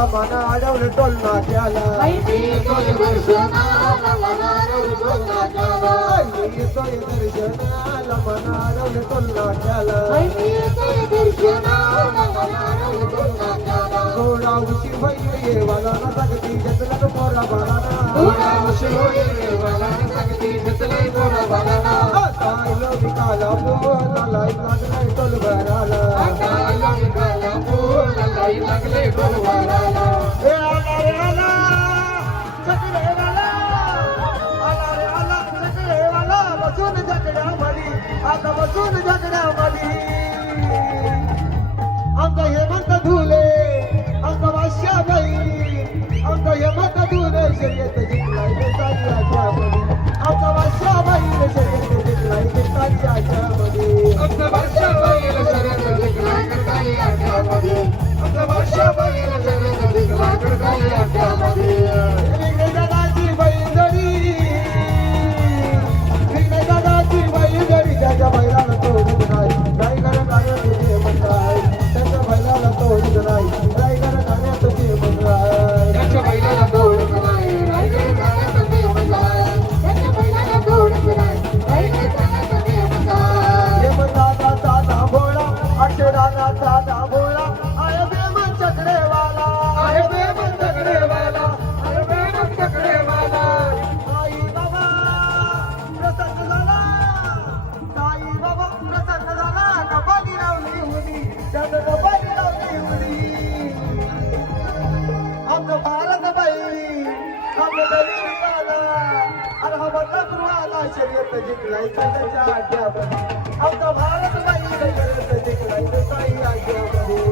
दर्शनाला मन अडवलं टोलना त्याला. आई येतोय दर्शनाला मन अडवलं टोलना त्याला. थोडा उशीर होईल येवाला ना सांगती जतला पोरा बाळाना ए आला बसून जकड्यामध्ये आता आमचा हेमंत धुले आमचा वाश्या बाई आमचा हेमंत धुले शर्यत जिंकलाय आमचा वाश्या बाई शर्यत जिंकलाय अरे हा बदलापूर आला शर्यत जिंकलाय त्याच्या आज्ञामध्ये आमचा भारत बाई जिंकलाय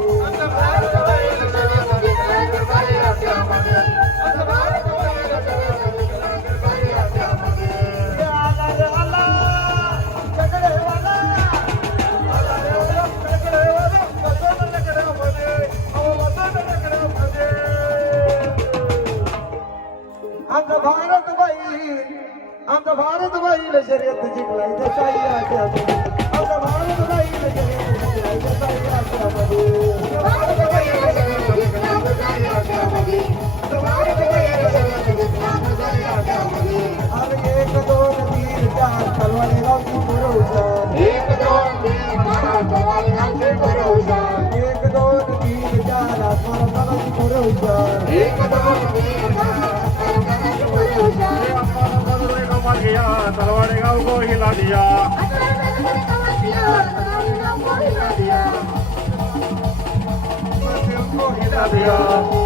आमचा भारत बाई आमचा भारत बाईल शर्यत जिंकलाय त्याचाही आट्यामध्ये आमचा भारत बाईल शर्यत जिंकलाय त्याचाही आट्यामध्ये तलवाडे गाव को हिला दिया को हिला दिया